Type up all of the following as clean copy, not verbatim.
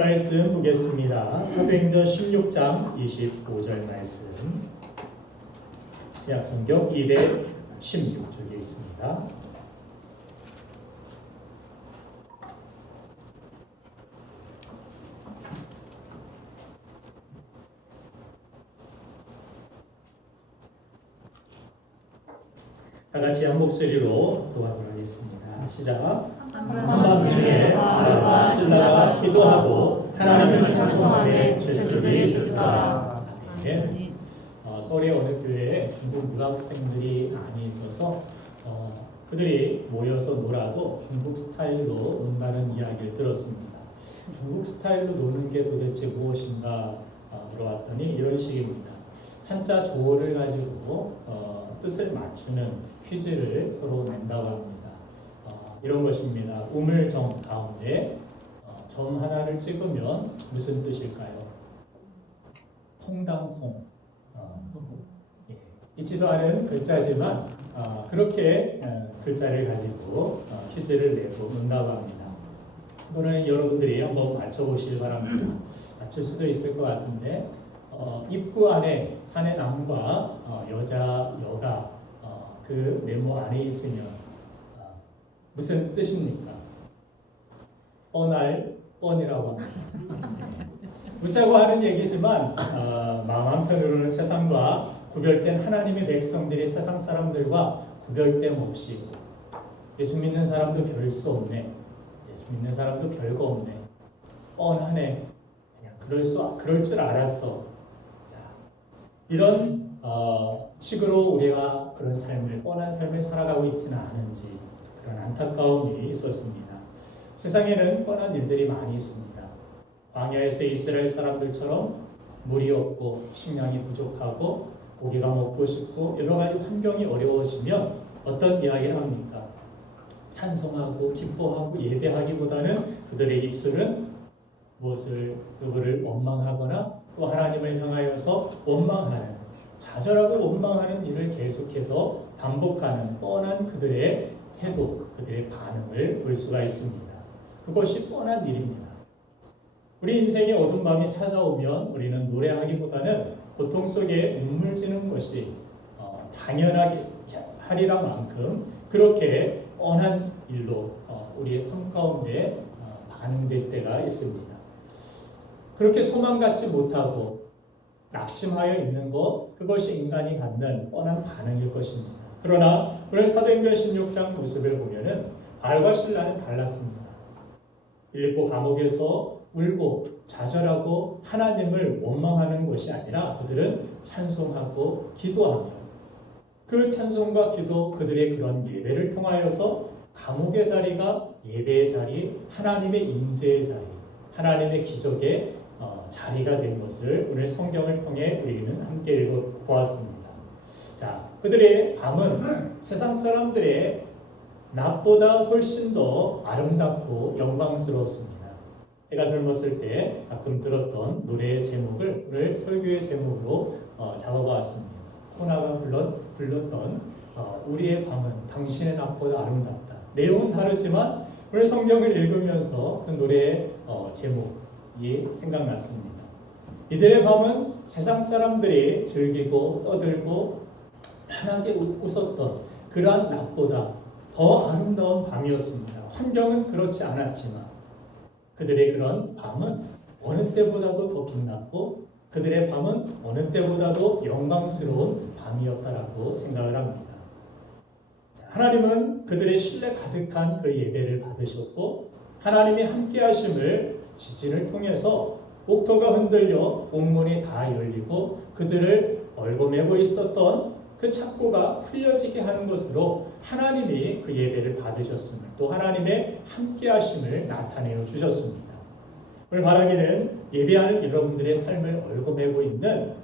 말씀 보겠습니다. 사도행전 16장 25절 말씀, 신약성경 216쪽에 있습니다. 다 같이 한 목소리로 도와드리도록 하겠습니다. 시작. 한밤중에 바울과 실라가 기도하고 하나님을 찬송하며 주소리 듣더라. 서울의 어느 교회에 중국 유학생들이 많이 있어서 그들이 모여서 놀아도 중국 스타일로 논다는 이야기를 들었습니다. 중국 스타일로 노는 게 도대체 무엇인가 물어봤더니 이런 식입니다. 한자 조어를 가지고 뜻을 맞추는 퀴즈를 서로 낸다고 합니다. 이런 것입니다. 우물정 가운데 점 하나를 찍으면 무슨 뜻일까요? 퐁당퐁. 있지도 않은 글자지만 그렇게 글자를 가지고 퀴즈를 내고 논다고 합니다. 이거는 여러분들이 한번 맞춰보시기 바랍니다. 맞출 수도 있을 것 같은데 입구 안에 산의 남과 여자, 여가 그 네모 안에 있으면 무슨 뜻입니까? 뻔할 뻔이라고 합니다. 웃자고 하는 얘기지만 마음 한편으로는 세상과 구별된 하나님의 백성들이 세상 사람들과 구별됨 없이 예수 믿는 사람도 별 수 없네, 예수 믿는 사람도 별거 없네, 뻔하네, 그냥 그럴 줄 알았어. 자, 이런 식으로 우리가 그런 삶을, 뻔한 삶을 살아가고 있지는 않은지 그런 안타까움이 있었습니다. 세상에는 뻔한 일들이 많이 있습니다. 광야에서 이스라엘 사람들처럼 물이 없고 식량이 부족하고 고기가 먹고 싶고 여러 가지 환경이 어려워지면 어떤 이야기를 합니까? 찬송하고 기뻐하고 예배하기보다는 그들의 입술은 누구를 원망하거나 또 하나님을 향하여서 원망하는, 좌절하고 원망하는 일을 계속해서 반복하는 뻔한 그들의 태도, 그들의 반응을 볼 수가 있습니다. 그것이 뻔한 일입니다. 우리 인생의 어두운 밤이 찾아오면 우리는 노래하기보다는 고통 속에 눈물 지는 것이 당연하게 하리라만큼 그렇게 뻔한 일로 우리의 삶 가운데 반응될 때가 있습니다. 그렇게 소망 갖지 못하고 낙심하여 있는 것, 그것이 인간이 갖는 뻔한 반응일 것입니다. 그러나 오늘 사도행전 16장 모습을 보면은 바울과 실라는 달랐습니다. 빌립보 감옥에서 울고 좌절하고 하나님을 원망하는 것이 아니라 그들은 찬송하고 기도하며 그 찬송과 기도, 그들의 그런 예배를 통하여서 감옥의 자리가 예배의 자리, 하나님의 임재의 자리, 하나님의 기적의 자리가 된 것을 오늘 성경을 통해 우리는 함께 읽어보았습니다. 자, 그들의 밤은 세상 사람들의 낮보다 훨씬 더 아름답고 영광스러웠습니다. 제가 젊었을 때 가끔 들었던 노래의 제목을 오늘 설교의 제목으로 잡아보았습니다. 코나가 불렀던 우리의 밤은 당신의 낮보다 아름답다. 내용은 다르지만 오늘 성경을 읽으면서 그 노래의 제목이 생각났습니다. 이들의 밤은 세상 사람들이 즐기고 떠들고 편하게 웃었던 그러한 낮보다 더 아름다운 밤이었습니다. 환경은 그렇지 않았지만 그들의 그런 밤은 어느 때보다도 더 빛났고 그들의 밤은 어느 때보다도 영광스러운 밤이었다라고 생각을 합니다. 하나님은 그들의 신뢰 가득한 그 예배를 받으셨고 하나님의 함께 하심을 지진을 통해서 옥토가 흔들려 옥문이 다 열리고 그들을 얽어매고 있었던 그 착고가 풀려지게 하는 것으로 하나님이 그 예배를 받으셨음을, 또 하나님의 함께 하심을 나타내어 주셨습니다. 오늘 바라기는 예배하는 여러분들의 삶을 얽어매고 있는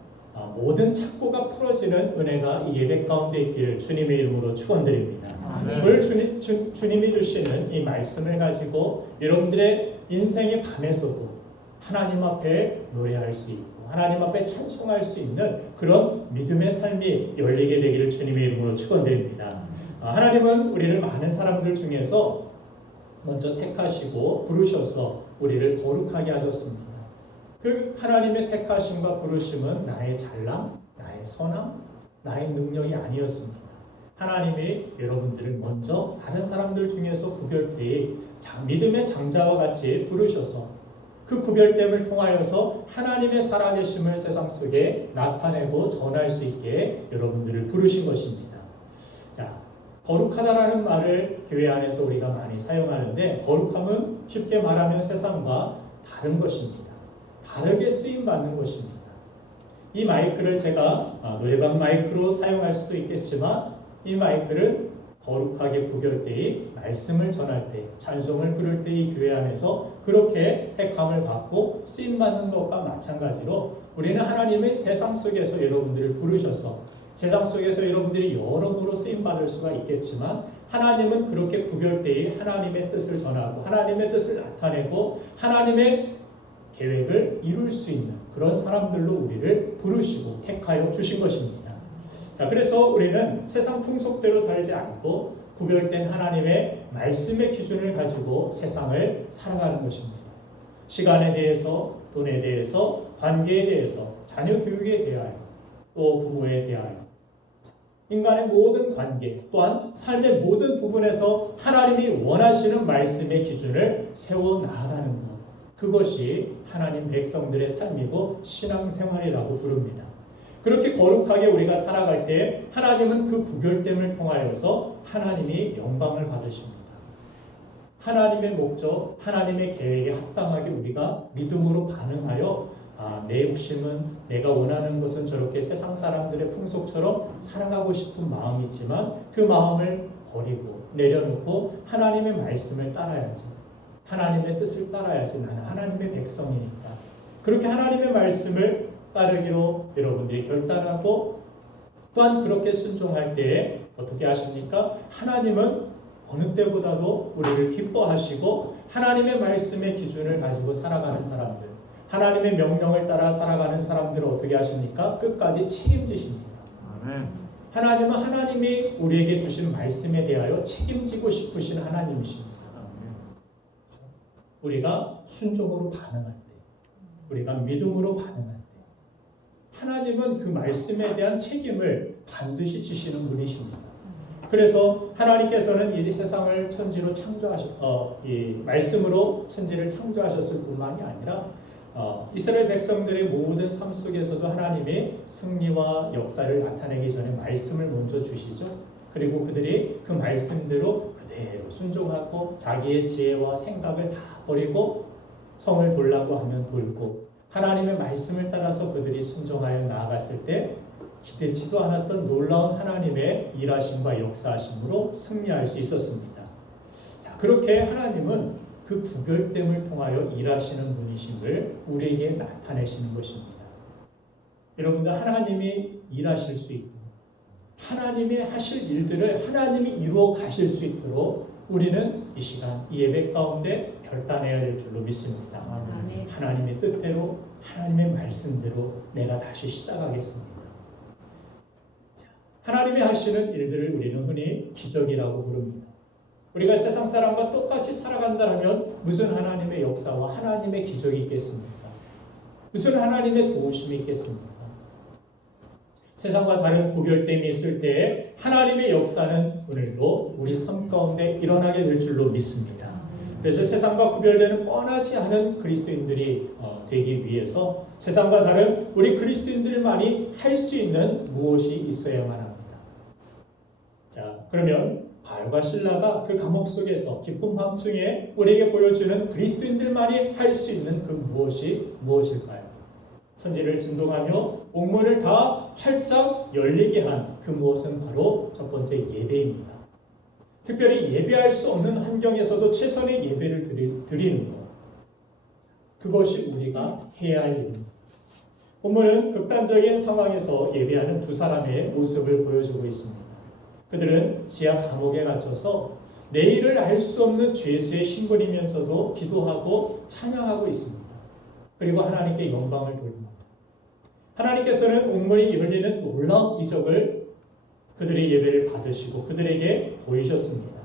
모든 착고가 풀어지는 은혜가 이 예배 가운데 있기를 주님의 이름으로 축원드립니다. 오늘 주님이 주시는 이 말씀을 가지고 여러분들의 인생의 밤에서도 하나님 앞에 노래할 수 있고 하나님 앞에 찬송할 수 있는 그런 믿음의 삶이 열리게 되기를 주님의 이름으로 축원드립니다. 하나님은 우리를 많은 사람들 중에서 먼저 택하시고 부르셔서 우리를 거룩하게 하셨습니다. 그 하나님의 택하심과 부르심은 나의 잘남, 나의 선함, 나의 능력이 아니었습니다. 하나님이 여러분들을 먼저 다른 사람들 중에서 구별되이 믿음의 장자와 같이 부르셔서 그 구별됨을 통하여서 하나님의 살아계심을 세상 속에 나타내고 전할 수 있게 여러분들을 부르신 것입니다. 자, 거룩하다라는 말을 교회 안에서 우리가 많이 사용하는데, 거룩함은 쉽게 말하면 세상과 다른 것입니다. 다르게 쓰임받는 것입니다. 이 마이크를 제가 노래방 마이크로 사용할 수도 있겠지만, 이 마이크는 거룩하게 구별되이 말씀을 전할 때, 찬송을 부를 때 이 교회 안에서 그렇게 택함을 받고 쓰임받는 것과 마찬가지로 우리는 하나님의 세상 속에서 여러분들을 부르셔서 세상 속에서 여러분들이 여러모로 쓰임받을 수가 있겠지만, 하나님은 그렇게 구별되이 하나님의 뜻을 전하고 하나님의 뜻을 나타내고 하나님의 계획을 이룰 수 있는 그런 사람들로 우리를 부르시고 택하여 주신 것입니다. 자, 그래서 우리는 세상 풍속대로 살지 않고 구별된 하나님의 말씀의 기준을 가지고 세상을 살아가는 것입니다. 시간에 대해서, 돈에 대해서, 관계에 대해서, 자녀 교육에 대하여, 또 부모에 대하여, 인간의 모든 관계, 또한 삶의 모든 부분에서 하나님이 원하시는 말씀의 기준을 세워 나아가는 것, 그것이 하나님 백성들의 삶이고 신앙생활이라고 부릅니다. 그렇게 거룩하게 우리가 살아갈 때 하나님은 그 구별됨을 통하여서 하나님이 영광을 받으십니다. 하나님의 목적, 하나님의 계획에 합당하게 우리가 믿음으로 반응하여 내 욕심은, 내가 원하는 것은 저렇게 세상 사람들의 풍속처럼 살아가고 싶은 마음이 있지만 그 마음을 버리고 내려놓고 하나님의 말씀을 따라야지, 하나님의 뜻을 따라야지, 나는 하나님의 백성이니까 그렇게 하나님의 말씀을 따르기로 여러분들이 결단하고, 또한 그렇게 순종할 때에 어떻게 하십니까? 하나님은 어느 때보다도 우리를 기뻐하시고 하나님의 말씀의 기준을 가지고 살아가는 사람들, 하나님의 명령을 따라 살아가는 사람들을 어떻게 하십니까? 끝까지 책임지십니다. 하나님은 하나님이 우리에게 주신 말씀에 대하여 책임지고 싶으신 하나님이십니다. 우리가 순종으로 반응할 때, 우리가 믿음으로 반응할 때 하나님은 그 말씀에 대한 책임을 반드시 지시는 분이십니다. 그래서 하나님께서는 이 세상을 천지로 이 말씀으로 천지를 창조하셨을 뿐만이 아니라 이스라엘 백성들의 모든 삶 속에서도 하나님의 승리와 역사를 나타내기 전에 말씀을 먼저 주시죠. 그리고 그들이 그 말씀대로 그대로 순종하고 자기의 지혜와 생각을 다 버리고 성을 돌라고 하면 돌고 하나님의 말씀을 따라서 그들이 순종하여 나아갔을 때 기대치도 않았던 놀라운 하나님의 일하심과 역사하심으로 승리할 수 있었습니다. 자, 그렇게 하나님은 그 구별됨을 통하여 일하시는 분이심을 우리에게 나타내시는 것입니다. 여러분들, 하나님이 일하실 수 있도록, 하나님이 하실 일들을 하나님이 이루어 가실 수 있도록 우리는 이 시간, 이 예배 가운데 결단해야 될 줄로 믿습니다. 아멘. 하나님의 뜻대로, 하나님의 말씀대로 내가 다시 시작하겠습니다. 하나님이 하시는 일들을 우리는 흔히 기적이라고 부릅니다. 우리가 세상 사람과 똑같이 살아간다면 무슨 하나님의 역사와 하나님의 기적이 있겠습니까? 무슨 하나님의 도우심이 있겠습니까? 세상과 다른 구별됨이 있을 때 하나님의 역사는 오늘도 우리 삶 가운데 일어나게 될 줄로 믿습니다. 그래서 세상과 구별되는 뻔하지 않은 그리스도인들이 되기 위해서 세상과 다른 우리 그리스도인들만이 할 수 있는 무엇이 있어야만 합니다. 자, 그러면 바울과 실라가 그 감옥 속에서 기쁜 밤중에 우리에게 보여주는 그리스도인들만이 할 수 있는 그 무엇이 무엇일까요? 천지를 진동하며 옥문을 다 활짝 열리게 한 그 무엇은 바로 첫 번째 예배입니다. 특별히 예배할 수 없는 환경에서도 최선의 예배를 드리는 것, 그것이 우리가 해야 할 일입니다. 본문은 극단적인 상황에서 예배하는 두 사람의 모습을 보여주고 있습니다. 그들은 지하 감옥에 갇혀서 내일을 알 수 없는 죄수의 신분이면서도 기도하고 찬양하고 있습니다. 그리고 하나님께 영광을 돌립니다. 하나님께서는 옥문이 열리는 놀라운 이적을 그들의 예배를 받으시고 그들에게 보이셨습니다.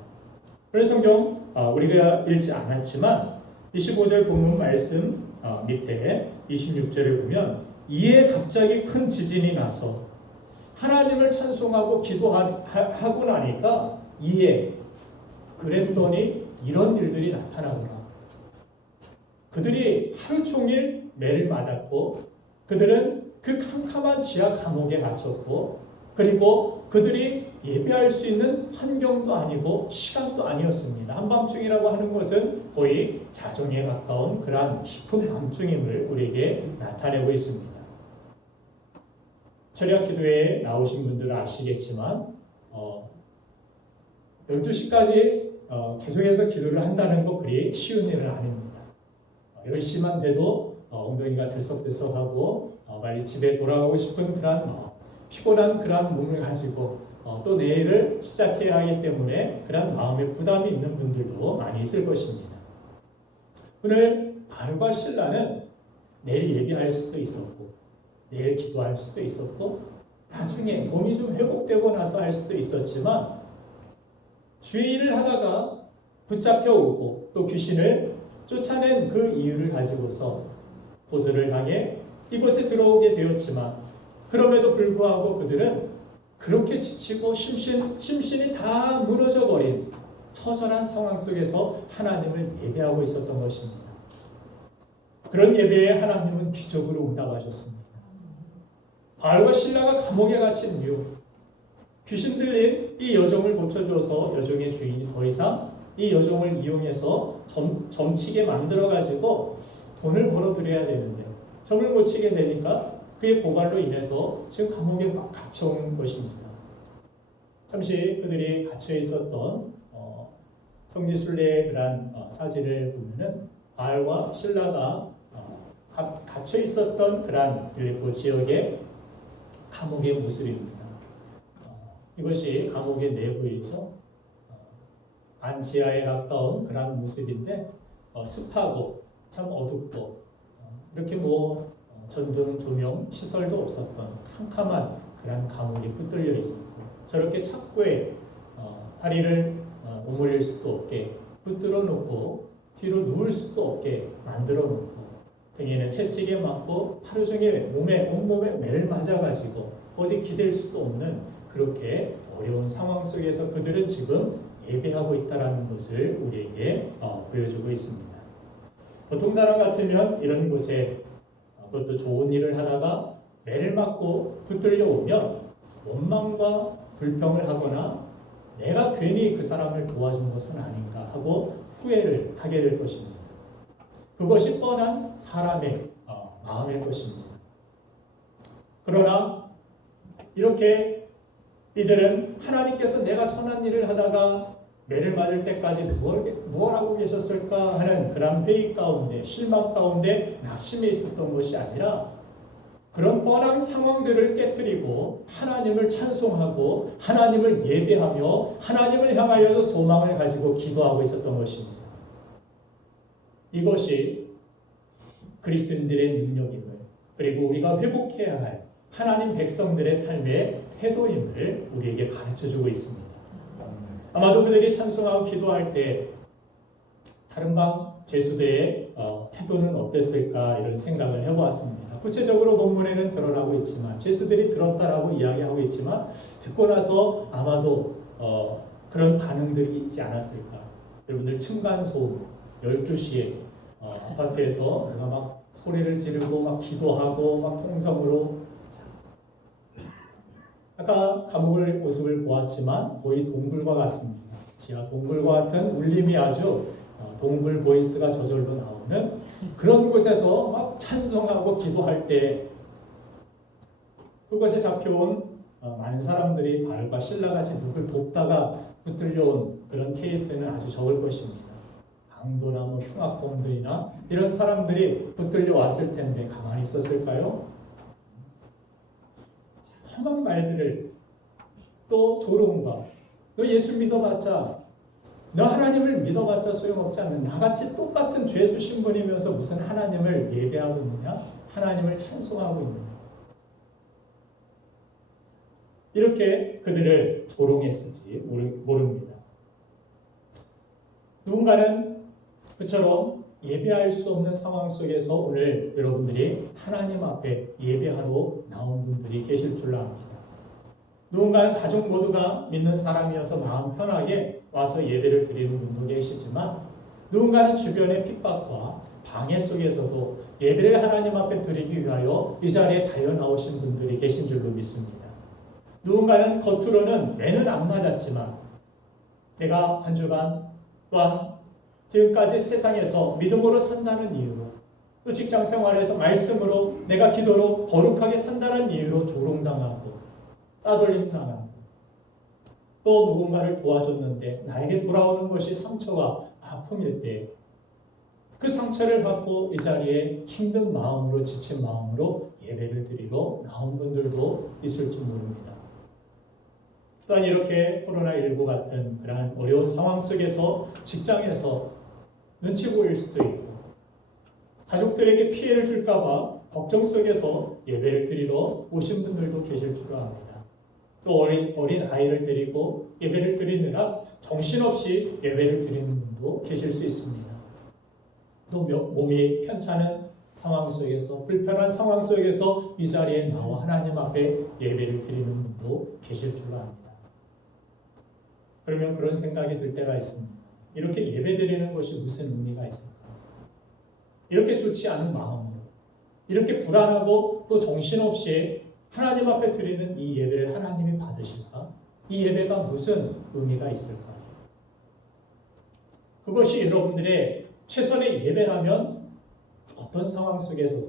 그래서 성경 우리가 읽지 않았지만 25절 본문 말씀 밑에 26절을 보면 이에 갑자기 큰 지진이 나서 하나님을 찬송하고 기도하고 나니까 이에 그랬더니 이런 일들이 나타나더라. 그들이 하루 종일 매를 맞았고 그들은 그 캄캄한 지하 감옥에 갇혔고 그리고 그들이 예배할 수 있는 환경도 아니고 시간도 아니었습니다. 한밤중이라고 하는 것은 거의 자정에 가까운 그러한 깊은 밤중임을 우리에게 나타내고 있습니다. 철야 기도회에 나오신 분들은 아시겠지만 12시까지 계속해서 기도를 한다는 거 그리 쉬운 일은 아닙니다. 10시만 돼도 엉덩이가 들썩들썩하고 빨리 집에 돌아가고 싶은 그런 피곤한 그런 몸을 가지고 또 내일을 시작해야 하기 때문에 그런 마음의 부담이 있는 분들도 많이 있을 것입니다. 오늘 바울과 실라는 내일 예배할 수도 있었고 내일 기도할 수도 있었고 나중에 몸이 좀 회복되고 나서 할 수도 있었지만 주의 일을 하다가 붙잡혀 오고 또 귀신을 쫓아낸 그 이유를 가지고서 고소를 당해 이곳에 들어오게 되었지만 그럼에도 불구하고 그들은 그렇게 지치고 심신이 다 무너져 버린 처절한 상황 속에서 하나님을 예배하고 있었던 것입니다. 그런 예배에 하나님은 기적으로 응답하셨습니다. 바울과 실라가 감옥에 갇힌 이유, 귀신 들린 이 여종을 고쳐줘서 여종의 주인이 더 이상 이 여종을 이용해서 점치게 만들어가지고 돈을 벌어들여야 되는데 점을 못 치게 되니까 그의 고발로 인해서 지금 감옥에 막 갇혀온 것입니다. 잠시 그들이 갇혀 있었던 성지순례의 그런 사진을 보면은 바울과 실라가 갇혀 있었던 그런 빌립보 지역의 감옥의 모습입니다. 이것이 감옥의 내부에서 반지하에 가까운 그런 모습인데 습하고 참 어둡고 이렇게 전등 조명 시설도 없었던 캄캄한 그런 감옥에 붙들려 있었고 저렇게 창고에 다리를 오므릴 수도 없게 붙들어 놓고 뒤로 누울 수도 없게 만들어 놓고 등에는 채찍에 맞고 하루 종일 온몸에 매를 맞아가지고 어디 기댈 수도 없는 그렇게 어려운 상황 속에서 그들은 지금 예배하고 있다는 것을 우리에게 보여주고 있습니다. 보통 사람 같으면 이런 곳에 그것도 좋은 일을 하다가 매를 맞고 붙들려 오면 원망과 불평을 하거나 내가 괜히 그 사람을 도와준 것은 아닌가 하고 후회를 하게 될 것입니다. 그것이 뻔한 사람의 마음일 것입니다. 그러나 이렇게 이들은 하나님께서 내가 선한 일을 하다가 매를 맞을 때까지 무엇 하고 계셨을까 하는 그런 회의 가운데 실망 가운데 낙심해 있었던 것이 아니라 그런 뻔한 상황들을 깨트리고 하나님을 찬송하고 하나님을 예배하며 하나님을 향하여서 소망을 가지고 기도하고 있었던 것입니다. 이것이 그리스도인들의 능력임을 그리고 우리가 회복해야 할 하나님 백성들의 삶의 태도임을 우리에게 가르쳐주고 있습니다. 아마도 그들이 찬송하고 기도할 때 다른 방 죄수들의 태도는 어땠을까 이런 생각을 해보았습니다. 구체적으로 본문에는 드러나고 있지만 죄수들이 들었다라고 이야기하고 있지만 듣고 나서 아마도 그런 반응들이 있지 않았을까. 여러분들 층간소음 12시에 아파트에서 누가 막 소리를 지르고 막 기도하고 막 통성으로 아까 감옥의 모습을 보았지만 거의 동굴과 같습니다. 지하 동굴과 같은 울림이 아주 동굴 보이스가 저절로 나오는 그런 곳에서 막 찬송하고 기도할 때 그곳에 잡혀온 많은 사람들이 바울과 실라같이 누굴 돕다가 붙들려온 그런 케이스는 아주 적을 것입니다. 강도나 흉악범들이나 이런 사람들이 붙들려 왔을 텐데 가만히 있었을까요? 험한 말들을 또 조롱과 너 예수 믿어봤자 너 하나님을 믿어봤자 소용없지 않는 나같이 똑같은 죄수 신분이면서 무슨 하나님을 예배하고 있느냐? 하나님을 찬송하고 있느냐? 이렇게 그들을 조롱했을지 모릅니다. 누군가는 그처럼 예배할 수 없는 상황 속에서 오늘 여러분들이 하나님 앞에 예배하러 나온 분들이 계실 줄로 압니다. 누군가는 가족 모두가 믿는 사람이어서 마음 편하게 와서 예배를 드리는 분도 계시지만, 누군가는 주변의 핍박과 방해 속에서도 예배를 하나님 앞에 드리기 위하여 이 자리에 달려 나오신 분들이 계신 줄로 믿습니다. 누군가는 겉으로는 매는 안 맞았지만 내가 한 주간 또한 지금까지 세상에서 믿음으로 산다는 이유로, 또 직장 생활에서 말씀으로 내가 기도로 거룩하게 산다는 이유로 조롱당하고 따돌림당하고, 또 누군가를 도와줬는데 나에게 돌아오는 것이 상처와 아픔일 때 그 상처를 받고 이 자리에 힘든 마음으로, 지친 마음으로 예배를 드리러 나온 분들도 있을지 모릅니다. 또한 이렇게 코로나19 같은 그러한 어려운 상황 속에서 직장에서 눈치 보일 수도 있고, 가족들에게 피해를 줄까봐 걱정 속에서 예배를 드리러 오신 분들도 계실 줄 압니다. 또 어린 아이를 데리고 예배를 드리느라 정신없이 예배를 드리는 분도 계실 수 있습니다. 또 몸이 편찮은 상황 속에서, 불편한 상황 속에서 이 자리에 나와 하나님 앞에 예배를 드리는 분도 계실 줄 압니다. 그러면 그런 생각이 들 때가 있습니다. 이렇게 예배 드리는 것이 무슨 의미가 있을까? 이렇게 좋지 않은 마음으로, 이렇게 불안하고 또 정신없이 하나님 앞에 드리는 이 예배를 하나님이 받으실까? 이 예배가 무슨 의미가 있을까? 그것이 여러분들의 최선의 예배라면 어떤 상황 속에서도,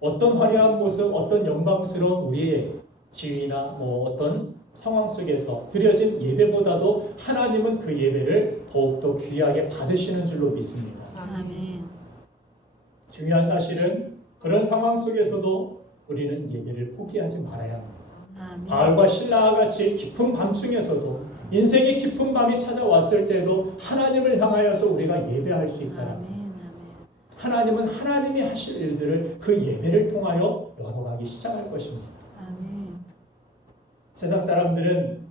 어떤 화려한 모습, 어떤 영광스러운 우리의 지위나 어떤 상황 속에서 드려진 예배보다도 하나님은 그 예배를 더욱더 귀하게 받으시는 줄로 믿습니다. 아멘. 중요한 사실은 그런 상황 속에서도 우리는 예배를 포기하지 말아야 합니다. 아멘. 바울과 실라와 같이 깊은 밤중에서도, 인생의 깊은 밤이 찾아왔을 때도 하나님을 향하여서 우리가 예배할 수 있다는 것. 하나님은 하나님이 하실 일들을 그 예배를 통하여 열어가기 시작할 것입니다. 아멘. 세상 사람들은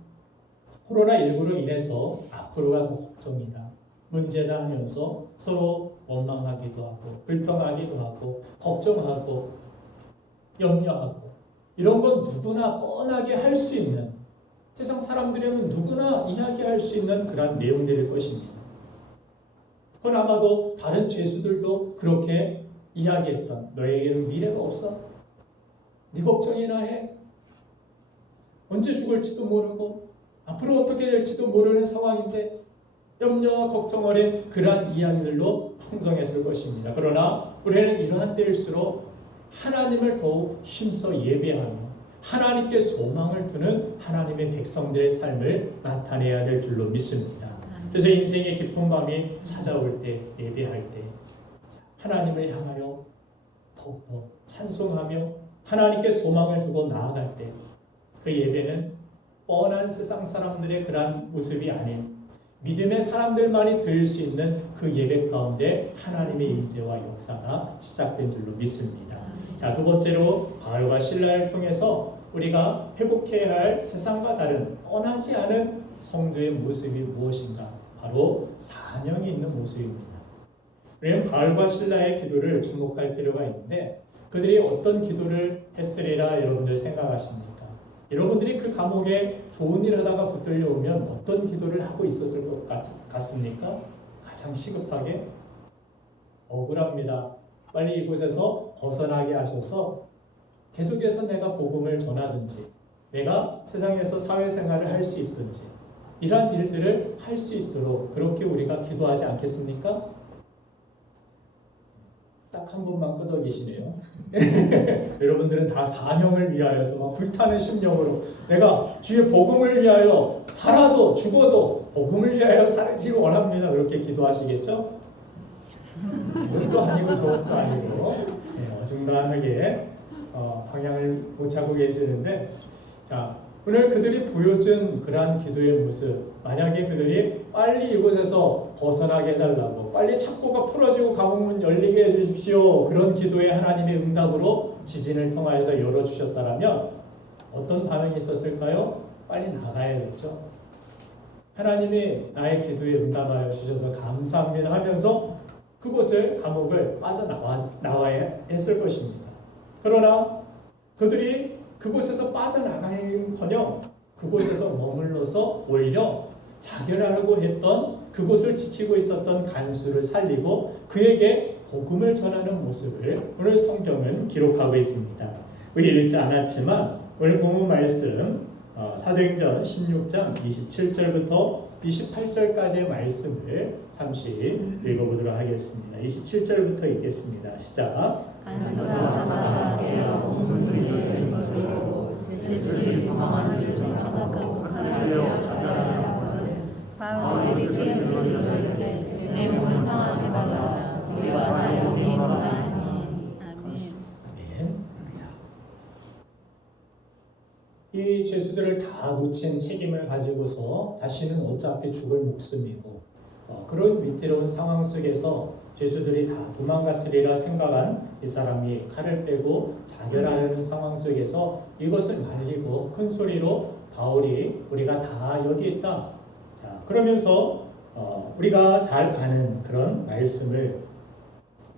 코로나19로 인해서 앞으로가 더 걱정이다, 문제다 하면서 서로 원망하기도 하고 불평하기도 하고 걱정하고 염려하고, 이런 건 누구나 뻔하게 할 수 있는, 세상 사람들이라면 누구나 이야기할 수 있는 그런 내용들일 것입니다. 그건 아마도 다른 죄수들도 그렇게 이야기했던, 너에게는 미래가 없어? 네 걱정이나 해? 언제 죽을지도 모르고 앞으로 어떻게 될지도 모르는 상황인데 염려와 걱정 어린 그러한 이야기들로 풍성했을 것입니다. 그러나 우리는 이러한 때일수록 하나님을 더욱 힘써 예배하며 하나님께 소망을 두는 하나님의 백성들의 삶을 나타내야 될 줄로 믿습니다. 그래서 인생의 깊은 밤이 찾아올 때, 예배할 때 하나님을 향하여 더욱더 찬송하며 하나님께 소망을 두고 나아갈 때, 그 예배는 뻔한 세상 사람들의 그러한 모습이 아닌 믿음의 사람들만이 드릴 수 있는 그 예배 가운데 하나님의 임재와 역사가 시작된 줄로 믿습니다. 자, 두 번째로 바울과 실라를 통해서 우리가 회복해야 할 세상과 다른 뻔하지 않은 성도의 모습이 무엇인가? 바로 사명이 있는 모습입니다. 우리는 바울과 실라의 기도를 주목할 필요가 있는데, 그들이 어떤 기도를 했으리라 여러분들 생각하십니까? 여러분들이 그 감옥에 좋은 일 하다가 붙들려 오면 어떤 기도를 하고 있었을 것 같습니까? 가장 시급하게 억울합니다, 빨리 이곳에서 벗어나게 하셔서 계속해서 내가 복음을 전하든지 내가 세상에서 사회생활을 할 수 있든지 이러한 일들을 할 수 있도록 그렇게 우리가 기도하지 않겠습니까? 딱 한 분만 끄덕이시네요. 여러분들은 다 사명을 위하여서 막 불타는 심령으로 내가 주의 복음을 위하여 살아도 죽어도 복음을 위하여 살기를 원합니다, 그렇게 기도하시겠죠? 이것도 아니고 저것도 아니고 어중간하게 방향을 못 찾고 계시는데, 자, 오늘 그들이 보여준 그러한 기도의 모습, 만약에 그들이 빨리 이곳에서 벗어나게 해달라고, 빨리 창고가 풀어지고 감옥문 열리게 해주십시오, 그런 기도에 하나님의 응답으로 지진을 통하여서 열어주셨다면 어떤 반응이 있었을까요? 빨리 나가야겠죠. 하나님이 나의 기도에 응답하여 주셔서 감사합니다 하면서 그곳을 감옥을 빠져나와야 했을 것입니다. 그러나 그들이 그곳에서 빠져나가는커녕 그곳에서 머물러서 오히려 자결하려고 했던 그곳을 지키고 있었던 간수를 살리고 그에게 복음을 전하는 모습을 오늘 성경은 기록하고 있습니다. 우리 읽지 않았지만 오늘 본문 말씀 사도행전 16장 27절부터 28절까지의 말씀을 잠시 읽어보도록 하겠습니다. 27절부터 읽겠습니다. 시작. 이 죄수들을 다 놓친 책임을 가지고서 자신은 어차피 죽을 목숨이고 그런 위태로운 상황 속에서 죄수들이 다 도망갔으리라 생각한 이 사람이 칼을 빼고 자결하려는 상황 속에서 이것을 말리고 큰 소리로 바울이 우리가 다 여기 있다. 자, 그러면서 우리가 잘 아는 그런 말씀을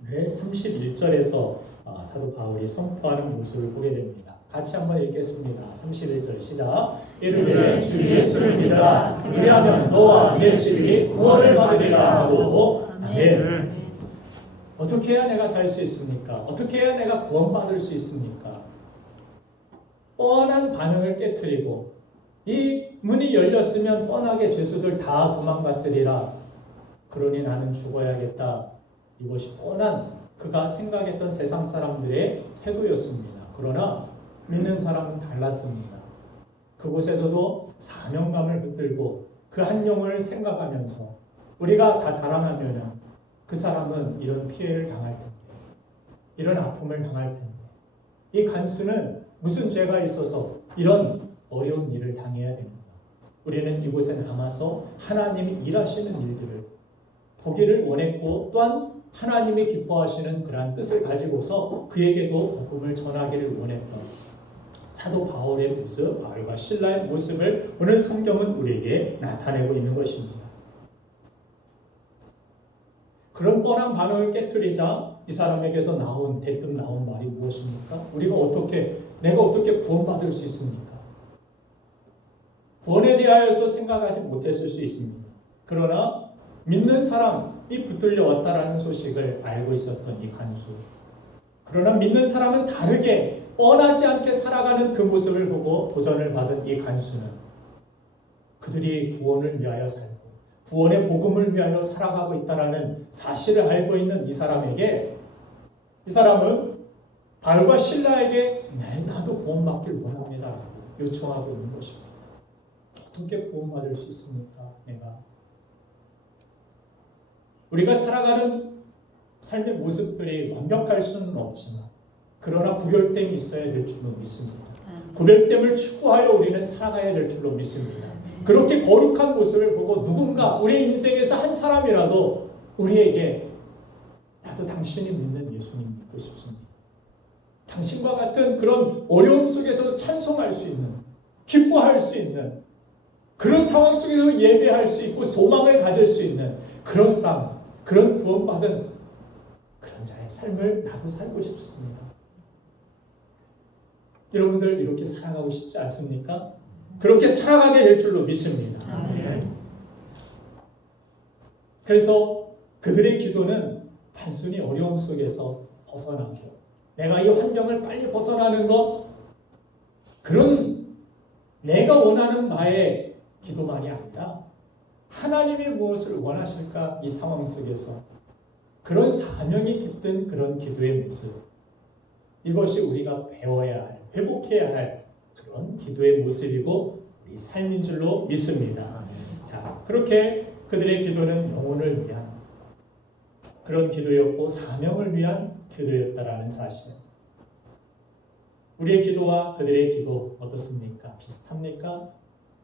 31절에서 사도 바울이 선포하는 모습을 보게 됩니다. 같이 한번 읽겠습니다. 31절 시작. 이르되 주 예수를 믿어라. 그리하면 너와 네 집이 구원을 받으리라 하고. 아멘. 어떻게 해야 내가 살 수 있습니까? 어떻게 해야 내가 구원받을 수 있습니까? 뻔한 반응을 깨트리고 이 문이 열렸으면 뻔하게 죄수들 다 도망갔으리라. 그러니 나는 죽어야겠다. 이것이 뻔한 그가 생각했던 세상 사람들의 태도였습니다. 그러나 믿는 사람은 달랐습니다. 그곳에서도 사명감을 붙들고 그 한 영혼을 생각하면서 우리가 다 달아나면 그 사람은 이런 피해를 당할 텐데, 이런 아픔을 당할 텐데, 이 간수는 무슨 죄가 있어서 이런 어려운 일을 당해야 됩니다. 우리는 이곳에 남아서 하나님이 일하시는 일들을 보기를 원했고 또한 하나님이 기뻐하시는 그러한 뜻을 가지고서 그에게도 복음을 전하기를 원했던 사도 바울의 모습, 바울과 실라의 모습을 오늘 성경은 우리에게 나타내고 있는 것입니다. 그런 뻔한 반응을 깨트리자 이 사람에게서 대뜸 나온 말이 무엇입니까? 내가 어떻게 구원받을 수 있습니까? 구원에 대하여서 생각하지 못했을 수 있습니다. 그러나 믿는 사람이 붙들려 왔다라는 소식을 알고 있었던 이 간수. 그러나 믿는 사람은 다르게 뻔하지 않게 살아가는 그 모습을 보고 도전을 받은 이 간수는 그들이 구원을 위하여 살고 구원의 복음을 위하여 살아가고 있다라는 사실을 알고 있는 이 사람에게 이 사람은 바울과 실라에게 나도 구원받길 원합니다라고 요청하고 있는 것입니다. 어떻게 구원받을 수 있습니까? 우리가 살아가는 삶의 모습들이 완벽할 수는 없지만 그러나 구별됨이 있어야 될 줄로 믿습니다. 구별됨을 추구하여 우리는 살아가야 될 줄로 믿습니다. 그렇게 거룩한 모습을 보고 누군가 우리의 인생에서 한 사람이라도 우리에게 나도 당신이 믿는 예수님 믿고 싶습니다. 당신과 같은 그런 어려움 속에서 찬송할 수 있는, 기뻐할 수 있는 그런 상황 속에서 예배할 수 있고 소망을 가질 수 있는 그런 삶, 그런 구원받은 그런 자의 삶을 나도 살고 싶습니다. 여러분들 이렇게 살아가고 싶지 않습니까? 그렇게 살아가게 될 줄로 믿습니다. 그래서 그들의 기도는 단순히 어려움 속에서 벗어나고 내가 이 환경을 빨리 벗어나는 것 그런 내가 원하는 바의 기도만이 아니라 하나님이 무엇을 원하실까 이 상황 속에서 그런 사명이 깃든 그런 기도의 모습 이것이 우리가 배워야 할 회복해야 할 그런 기도의 모습이고 우리 삶인 줄로 믿습니다. 자, 그렇게 그들의 기도는 영혼을 위한 그런 기도였고 사명을 위한 기도였다라는 사실. 우리의 기도와 그들의 기도 어떻습니까? 비슷합니까?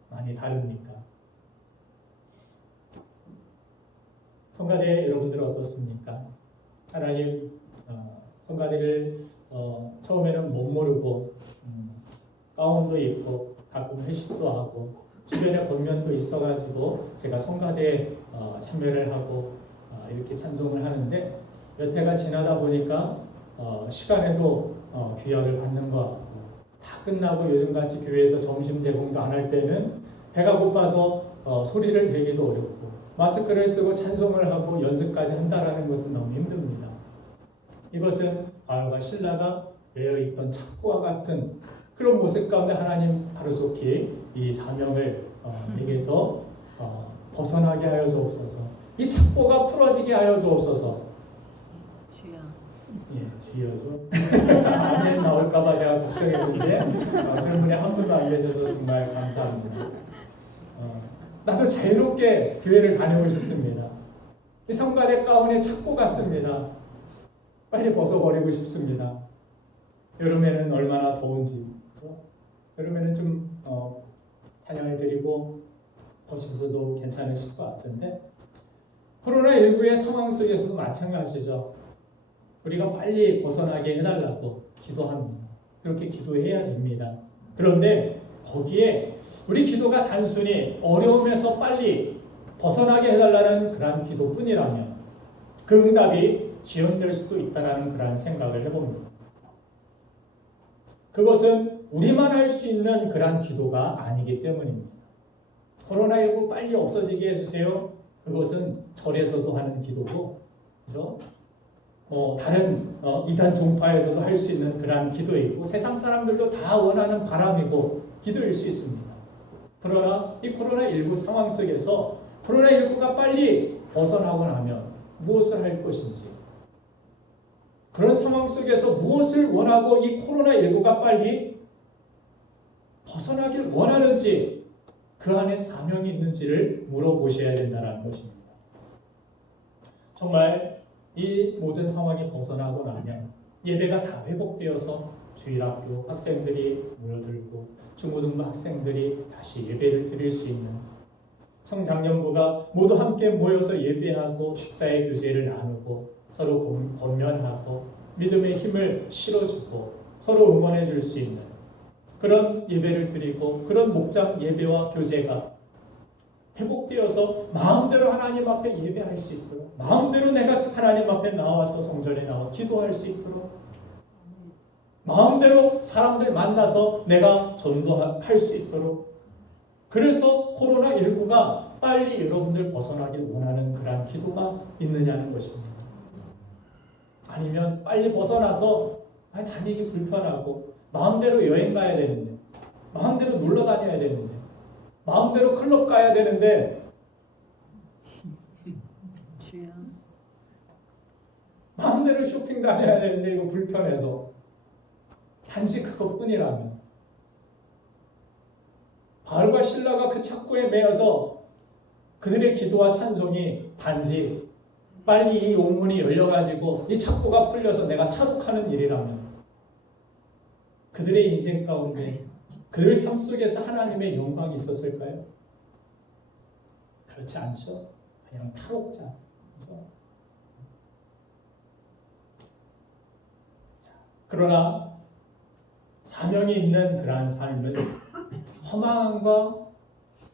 많이 다릅니까? 성가대 여러분들은 어떻습니까? 하나님 성가대를 처음에는 못 모르고 가운도 입고 가끔 회식도 하고 주변에 권면도 있어가지고 제가 성가대에 참여를 하고 이렇게 찬송을 하는데 몇 해가 지나다 보니까 시간에도 귀약을 받는 것 같고 다 끝나고 요즘같이 교회에서 점심 제공도 안 할 때는 배가 고파서 소리를 내기도 어렵고 마스크를 쓰고 찬송을 하고 연습까지 한다라는 것은 너무 힘듭니다. 이것은 바울과 실라가 매여 있던 착고와 같은 그런 모습 가운데 하나님 하루속히 이 사명을 내게서 벗어나게 하여 주옵소서. 이 착고가 풀어지게 하여 주옵소서. 주여. 예, 주여죠. 아멘 나올까봐 제가 걱정했는데 그런 분이 한 분도 안 계셔서 정말 감사합니다. 나도 자유롭게 교회를 다니고 싶습니다. 이 성가대 가운에 착고 같습니다. 빨리 벗어버리고 싶습니다. 여름에는 얼마나 더운지, 그렇죠? 여름에는 좀 찬양을 드리고 벗으셔도 괜찮으실 것 같은데 코로나19의 상황 속에서도 마찬가지죠. 우리가 빨리 벗어나게 해달라고 기도합니다. 그렇게 기도해야 됩니다. 그런데 거기에 우리 기도가 단순히 어려움에서 빨리 벗어나게 해달라는 그러한 기도뿐이라면 그 응답이 지연될 수도 있다는 그러한 생각을 해봅니다. 그것은 우리만 할 수 있는 그러한 기도가 아니기 때문입니다. 코로나19 빨리 없어지게 해주세요. 그것은 절에서도 하는 기도고, 그죠? 다른 이단 종파에서도 할 수 있는 그러한 기도이고 세상 사람들도 다 원하는 바람이고 기도일 수 있습니다. 그러나 이 코로나19 상황 속에서 코로나19가 빨리 벗어나고 나면 무엇을 할 것인지 그런 상황 속에서 무엇을 원하고 이 코로나19가 빨리 벗어나길 원하는지 그 안에 사명이 있는지를 물어보셔야 된다는 것입니다. 정말 이 모든 상황이 벗어나고 나면 예배가 다 회복되어서 주일학교 학생들이 모여들고 중고등부 학생들이 다시 예배를 드릴 수 있는 청장년부가 모두 함께 모여서 예배하고 식사의 교제를 나누고 서로 권면하고 믿음의 힘을 실어주고 서로 응원해 줄 수 있는 그런 예배를 드리고 그런 목장 예배와 교제가 회복되어서 마음대로 하나님 앞에 예배할 수 있도록 마음대로 내가 하나님 앞에 나와서 성전에 나와 기도할 수 있도록 마음대로 사람들 만나서 내가 전도할 수 있도록 그래서 코로나19가 빨리 여러분들 벗어나길 원하는 그런 기도가 있느냐는 것입니다. 아니면 빨리 벗어나서 다니기 불편하고 마음대로 여행 가야 되는데 마음대로 놀러 다녀야 되는데 마음대로 클럽 가야 되는데 마음대로 쇼핑 다녀야 되는데 이거 불편해서 단지 그것뿐이라면 바울과 실라가 그 착고에 매여서 그들의 기도와 찬송이 단지 빨리 이 옥문이 열려가지고 이 착고가 풀려서 내가 탈옥하는 일이라면 그들의 인생 가운데 그들 삶 속에서 하나님의 영광이 있었을까요? 그렇지 않죠. 그냥 탈옥자. 그러나 사명이 있는 그러한 삶은 허망함과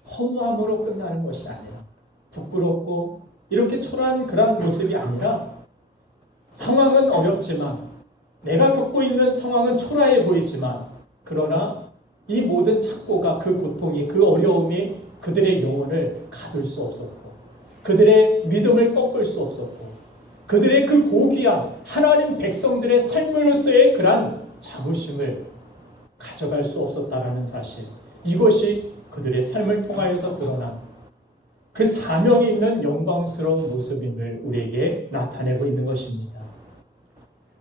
허무함으로 끝나는 것이 아니라 부끄럽고 이렇게 초라한 그런 모습이 아니라 상황은 어렵지만 내가 겪고 있는 상황은 초라해 보이지만 그러나 이 모든 착고가 그 고통이 그 어려움이 그들의 영혼을 가둘 수 없었고 그들의 믿음을 꺾을 수 없었고 그들의 그 고귀한 하나님 백성들의 삶으로서의 그러한 자부심을 가져갈 수 없었다라는 사실 이것이 그들의 삶을 통하여서 드러난 그 사명이 있는 영광스러운 모습임을 우리에게 나타내고 있는 것입니다.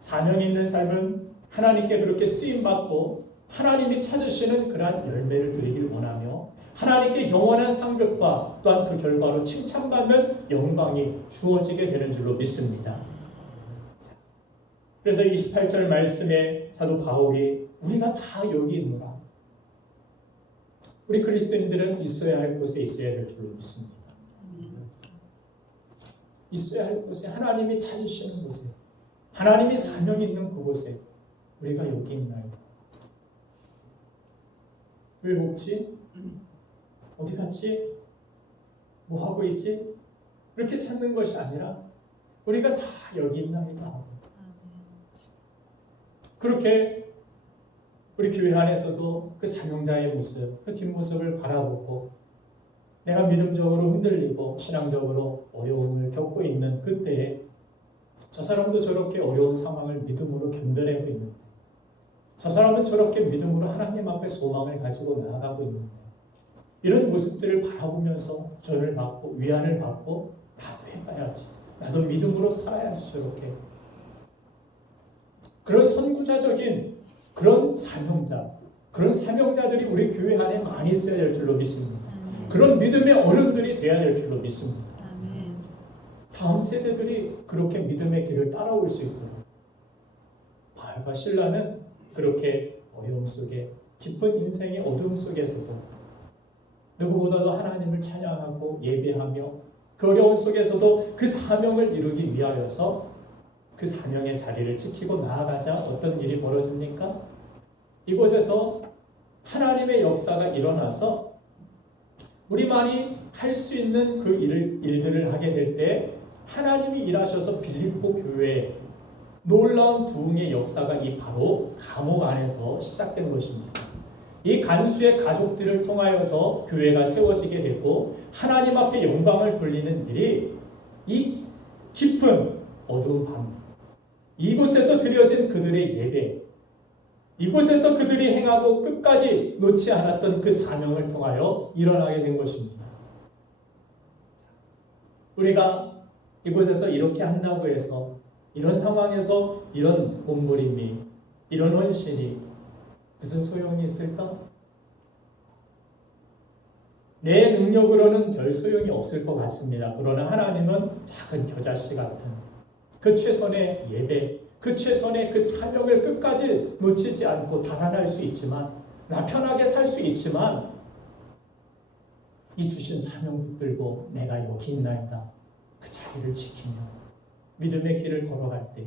사명이 있는 삶은 하나님께 그렇게 쓰임받고 하나님이 찾으시는 그러한 열매를 드리길 원하며 하나님께 영원한 상급과 또한 그 결과로 칭찬받는 영광이 주어지게 되는 줄로 믿습니다. 그래서 28절 말씀에 사도 바울이 우리가 다 여기 있노라. 우리 그리스도인들은 있어야 할 곳에 있어야 될 줄로 믿습니다. 있어야 할 곳에 하나님이 찾으시는 곳에 하나님이 사명이 있는 그곳에 우리가 여기 있나요? 왜 없지? 어디 갔지? 뭐 하고 있지? 이렇게 찾는 것이 아니라 우리가 다 여기 있나이다. 그렇게 우리 교회 안에서도 그 사명자의 모습, 그 뒷모습을 바라보고 내가 믿음적으로 흔들리고 신앙적으로 어려움을 겪고 있는 그때에 저 사람도 저렇게 어려운 상황을 믿음으로 견뎌내고 있는데, 저 사람은 저렇게 믿음으로 하나님 앞에 소망을 가지고 나아가고 있는데, 이런 모습들을 바라보면서 전을 받고 위안을 받고 나도 해봐야지, 나도 믿음으로 살아야지, 저렇게 그런 선구자적인 그런 사명자, 그런 사명자들이 우리 교회 안에 많이 있어야 될 줄로 믿습니다. 그런 믿음의 어른들이 돼야 될 줄로 믿습니다. 다음 세대들이 그렇게 믿음의 길을 따라올 수 있도록 바울과 실라는 그렇게 어려움 속에, 깊은 인생의 어둠 속에서도 누구보다도 하나님을 찬양하고 예배하며 그 어려움 속에서도 그 사명을 이루기 위하여서 그 사명의 자리를 지키고 나아가자 어떤 일이 벌어집니까? 이곳에서 하나님의 역사가 일어나서 우리만이 할 수 있는 그 일들을 하게 될 때 하나님이 일하셔서 빌립보 교회에 놀라운 부흥의 역사가 이 바로 감옥 안에서 시작된 것입니다. 이 간수의 가족들을 통하여서 교회가 세워지게 되고 하나님 앞에 영광을 돌리는 일이 이 깊은 어두운 밤, 이곳에서 드려진 그들의 예배, 이곳에서 그들이 행하고 끝까지 놓지 않았던 그 사명을 통하여 일어나게 된 것입니다. 우리가 이곳에서 이렇게 한다고 해서 이런 상황에서 이런 몸부림이, 이런 헌신이 무슨 소용이 있을까? 내 능력으로는 별 소용이 없을 것 같습니다. 그러나 하나님은 작은 겨자씨 같은 그 최선의 예배, 그 최선의 그 사명을 끝까지 놓치지 않고 달아날 수 있지만, 나 편하게 살 수 있지만, 이 주신 사명 붙들고 내가 여기 있나이다, 그 자리를 지키며 믿음의 길을 걸어갈 때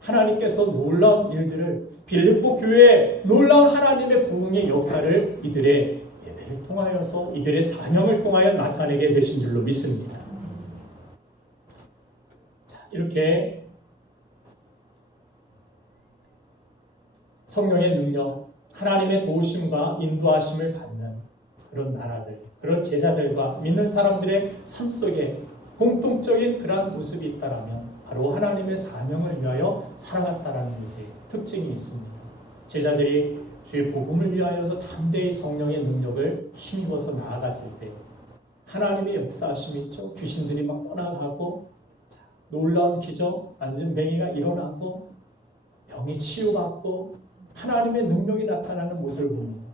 하나님께서 놀라운 일들을, 빌립보 교회에 놀라운 하나님의 부흥의 역사를 이들의 예배를 통하여서, 이들의 사명을 통하여 나타내게 되신 줄로 믿습니다. 자, 이렇게 성령의 능력, 하나님의 도우심과 인도하심을 받는 그런 나라들, 그런 제자들과 믿는 사람들의 삶 속에 공통적인 그러한 모습이 있다라면 바로 하나님의 사명을 위하여 살아갔다라는 것의 특징이 있습니다. 제자들이 주의 복음을 위하여서 담대히 성령의 능력을 힘입어서 나아갔을 때 하나님의 역사하심이 있죠. 귀신들이 막 떠나가고 놀라운 기적, 앉은 뱅이가 일어나고 병이 치유받고 하나님의 능력이 나타나는 모습을 봅니다.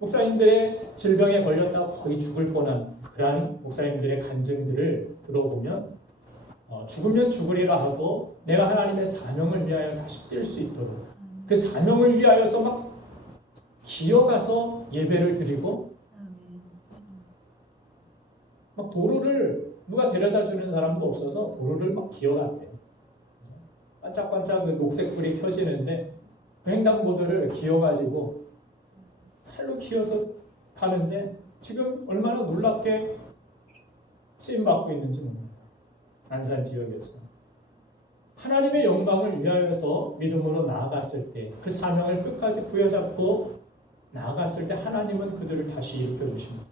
목사님들의 질병에 걸렸다고 거의 죽을 뻔한 그러한 목사님들의 간증들을 들어보면 죽으면 죽으리라 하고 내가 하나님의 사명을 위하여 다시 뛸 수 있도록 그 사명을 위하여서 막 기어가서 예배를 드리고 막 도로를 누가 데려다 주는 사람도 없어서 도로를 막 기어갔대요. 반짝반짝 그 녹색불이 켜지는데 그 횡단보도를 기어가지고 팔로 기어서 가는데 지금 얼마나 놀랍게 쓰임받고 있는지 모릅니다. 안산 지역에서 하나님의 영광을 위하여서 믿음으로 나아갔을 때, 그 사명을 끝까지 부여잡고 나아갔을 때 하나님은 그들을 다시 일으켜 주십니다.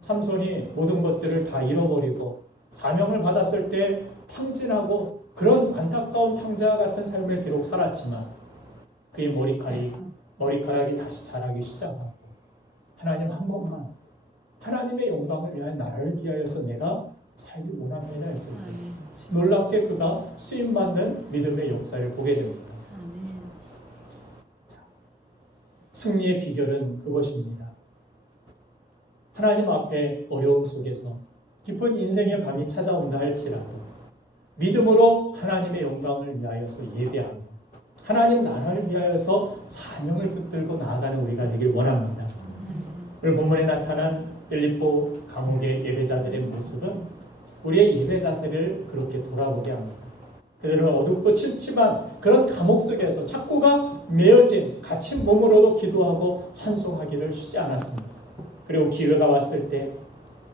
삼손이 모든 것들을 다 잃어버리고 사명을 받았을 때 탕진하고 그런 안타까운 탕자와 같은 삶을 비록 살았지만 그의 머리카락이 다시 자라기 시작하고 하나님 한 번만 하나님의 영광을 위한 나라를 위하여서 내가 살기 원합니다 했을 때 놀랍게 그가 쓰임받는 믿음의 역사를 보게 됩니다. 승리의 비결은 그것입니다. 하나님 앞에 어려움 속에서 깊은 인생의 밤이 찾아온다 할지라도 믿음으로 하나님의 영광을 위하여서 예배하고 하나님 나라를 위하여서 사명을 붙들고 나아가는 우리가 되길 원합니다. 오늘 본문에 나타난 빌립보 감옥의 예배자들의 모습은 우리의 예배 자세를 그렇게 돌아보게 합니다. 그들은 어둡고 침침한 그런 감옥 속에서 착고가 메어진 갇힌 몸으로도 기도하고 찬송하기를 쉬지 않았습니다. 그리고 기회가 왔을 때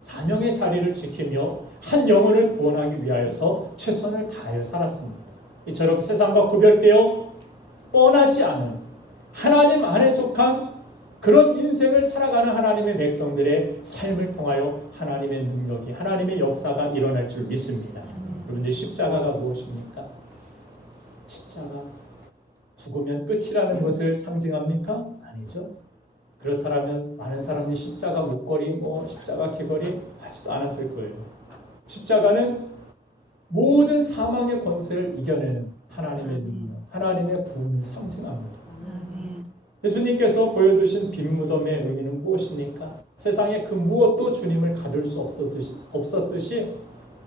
사명의 자리를 지키며 한 영혼을 구원하기 위하여서 최선을 다하여 살았습니다. 이처럼 세상과 구별되어 뻔하지 않은 하나님 안에 속한 그런 인생을 살아가는 하나님의 백성들의 삶을 통하여 하나님의 능력이, 하나님의 역사가 일어날 줄 믿습니다. 여러분들, 십자가가 무엇입니까? 십자가, 죽으면 끝이라는 것을 상징합니까? 아니죠. 그렇다면 많은 사람이 십자가 목걸이, 십자가 귀걸이 하지도 않았을 거예요. 십자가는 모든 사망의 권세를 이겨내는 하나님의 능력, 하나님의 구원을 상징합니다. 예수님께서 보여주신 빈 무덤의 의미는 무엇입니까? 세상에 그 무엇도 주님을 가둘 수 없었듯이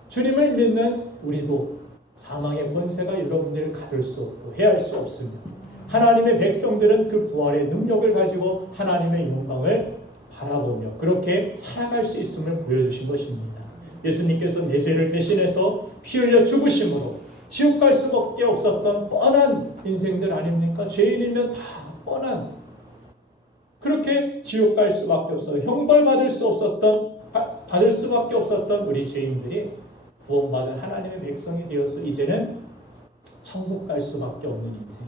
주님을 믿는 우리도 사망의 권세가 여러분들을 가둘 수 없고 해할 수 없습니다. 하나님의 백성들은 그 부활의 능력을 가지고 하나님의 영광을 바라보며 그렇게 살아갈 수 있음을 보여주신 것입니다. 예수님께서 내 죄를 대신해서 피 흘려 죽으심으로 지옥 갈 수밖에 없었던 뻔한 인생들 아닙니까? 죄인이면 다 뻔한, 그렇게 지옥 갈 수밖에 없어 형벌 받을 수밖에 없었던 우리 죄인들이 구원받은 하나님의 백성이 되어서 이제는 천국 갈 수밖에 없는 인생,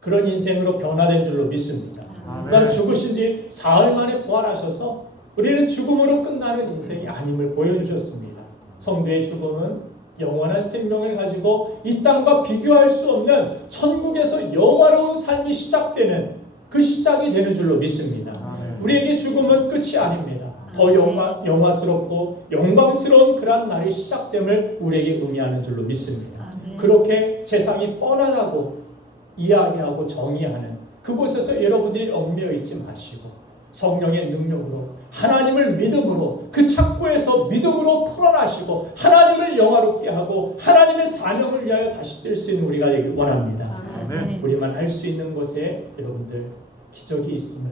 그런 인생으로 변화된 줄로 믿습니다. 그러니까 죽으신 지 사흘 만에 부활하셔서 우리는 죽음으로 끝나는 인생이 아님을 보여주셨습니다. 성도의 죽음은 영원한 생명을 가지고 이 땅과 비교할 수 없는 천국에서 영화로운 삶이 시작되는 그 시작이 되는 줄로 믿습니다. 우리에게 죽음은 끝이 아닙니다. 더 영화스럽고 영광스러운 그런 날이 시작됨을 우리에게 의미하는 줄로 믿습니다. 그렇게 세상이 뻔하다고 이야기하고 정의하는 그곳에서 여러분들이 얽매여 있지 마시고 성령의 능력으로 하나님을 믿음으로 그 착고에서 믿음으로 풀어나시고 하나님을 영화롭게 하고 하나님의 사명을 위하여 다시 뛸 수 있는 우리가 되길 원합니다. 우리만 할 수 있는 것에 여러분들 기적이 있음을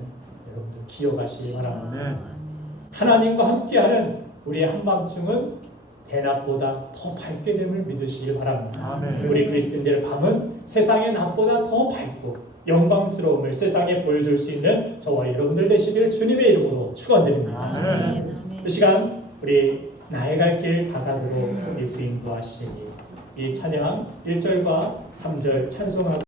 여러분들 기억하시기 바랍니다. 하나님과 함께하는 우리의 한밤중은 대낮보다 더 밝게 됨을 믿으시기 바랍니다. 우리 그리스도인들의 밤은 세상의 낮보다 더 밝고 영광스러움을 세상에 보여줄 수 있는 저와 여러분들 되시길 주님의 이름으로 축원드립니다. 이 시간 우리 나의 갈 길 다가도록 예수 인도하시니 이 찬양 1절과 3절 찬송하고